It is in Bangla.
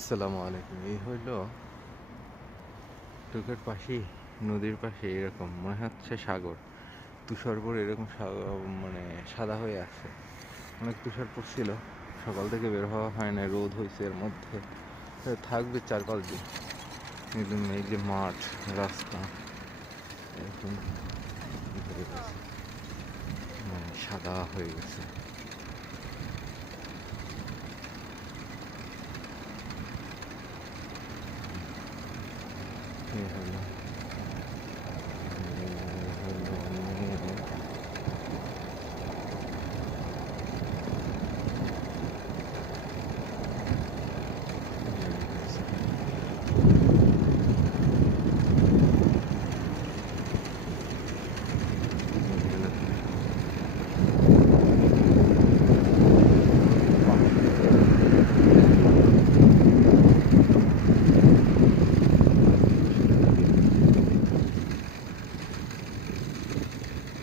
আসসালামু আলাইকুম। এই হইল চোখের পাশেই নদীর পাশে এরকম মনে হচ্ছে সাগর। তুষার পরে এরকম মানে সাদা হয়ে আছে। অনেক তুষার পড়ছিল, সকাল থেকে বের হওয়া হয় না, রোদ হয়েছে এর মধ্যে। থাকবে 4-5 দিন। একদম এই যে মাঠ, রাস্তা এরকম হয়ে গেছে, মানে সাদা হয়ে গেছে। এই হলো